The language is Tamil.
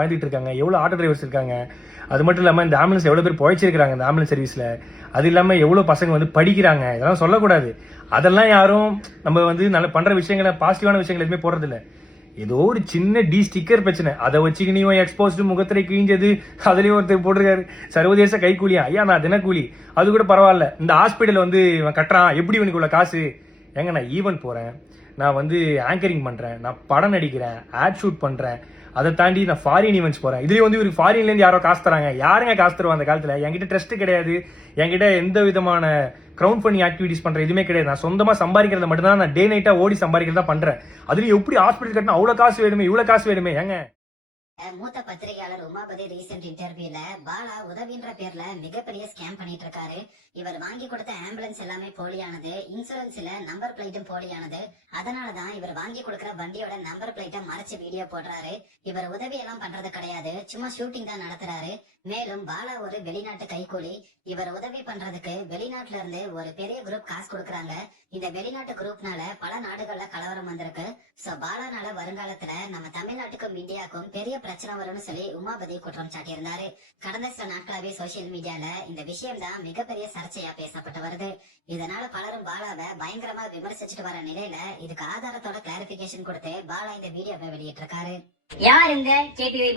வாழ்ந்துட்டு இருக்காங்க, எவ்வளவு ஆட்டோ டிரைவர்ஸ் இருக்காங்க. அது மட்டும் இல்லாம இந்த ஆம்புலன்ஸ் எவ்வளவு பேர் பொழைச்சிருக்காங்க இந்த ஆம்புலன்ஸ் சர்வீஸ்ல. அது இல்லாம எவ்வளவு பசங்க வந்து படிக்கிறாங்க. இதெல்லாம் சொல்லக்கூடாது. அதெல்லாம் யாரும் நம்ம வந்து நல்ல பண்ற விஷயங்களை பாசிட்டிவான விஷயங்கள் எதுவுமே போடுறது இல்ல. ஏதோ ஒரு சின்ன டி ஸ்டிக்கர் பிரச்சனை, அதை வச்சுக்கு நீ எக்ஸ்போஸ்டு முகத்திரை கிழிஞ்சது, அதுலயும் ஒருத்தர் போட்டிருக்காரு சர்வதேச கைக்கூலியா. ஐயா நான் தினக்கூலி, அது கூட பரவாயில்ல. இந்த ஹாஸ்பிட்டல் வந்து இவன் கட்டுறான், எப்படி இவனுக்கு உள்ள காசு? ஏங்க நான் ஈவென்ட் போறேன், நான் வந்து ஆங்கரிங் பண்றேன், நான் படம் நடிக்கிறேன், ஆட் ஷூட் பண்றேன், அதை தாண்டி நான் ஃபாரின் ஈவெண்ட்ஸ் போறேன். இதுலயும் வந்து இவருக்கு ஃபாரின்ல இருந்து யாரோ காசு தராங்க. யாருங்க காசு தருவா அந்த காலத்துல? என்கிட்ட ட்ரஸ்ட் கிடையாது, என்கிட்ட எந்த விதமான கிரவுண்ட் ஃபண்டிங் ஆக்டிவிட்டிஸ் பண்ற எதுவுமே கிடையாது. நான் சொந்தமா சம்பாதிக்கிறத மட்டும் தான், நான் டே நைட்டா ஓடி சம்பாதிக்கிறதா பண்றேன். அதுலயும் எப்படி ஹாஸ்பிட்டல் கட்டினா அவ்வளவு காசு வேணுமே, இவ்வளவு காசு வேணுமே? ஏங்க மூத்த பத்திரிகையாளர் உமாபதி ரீசெண்ட் இன்டர்வியூல பாலா உதவின்ற பேர்ல மிகப்பெரிய ஸ்கேம் பண்ணிட்டு இருக்காரு. இவர் வாங்கி கொடுத்த ஆம்புலன்ஸ் எல்லாமே போலியானது, இன்சூரன்ஸ்ல நம்பர் பிளேட்டும் போலியானது. அதனாலதான் இவர் வாங்கி கொடுக்கிற வண்டியோட நம்பர் பிளேட்டை மறைச்சு வீடியோ போடுறாரு. இவர் உதவி எல்லாம் பண்றது கிடையாது, சும்மா ஷூட்டிங் தான் நடத்துறாரு. மேலும் பாலா ஒரு வெளிநாட்டு கைக்கூலி. இவர் உதவி பண்றதுக்கு வெளிநாட்டுல இருந்து ஒரு பெரிய குரூப் காசு கொடுக்கறாங்க. இந்த வெளிநாட்டு குரூப்னால பல நாடுகள்ல கலவரம் வந்திருக்கு. சோ பாலானால வருங்காலத்துல நம்ம தமிழ்நாட்டுக்கும் இந்தியாவுக்கும் பெரிய பிரச்சனை வரும்னு சொல்லி உமாபதி குற்றம் சாட்டியிருந்தாரு. கடந்த சில நாட்களாவே சோசியல் மீடியால இந்த விஷயம் தான் மிகப்பெரிய சர்ச்சையா பேசப்பட்டு வருது. இதனால பலரும் பாலாவை பயங்கரமா விமர்சிச்சுட்டு வர நிலையில இதுக்கு ஆதாரத்தோட கிளாரிபிகேஷன் கொடுத்து பாலா இந்த வீடியோவை வெளியிட்டிருக்காரு. யார் இந்த கேபிவி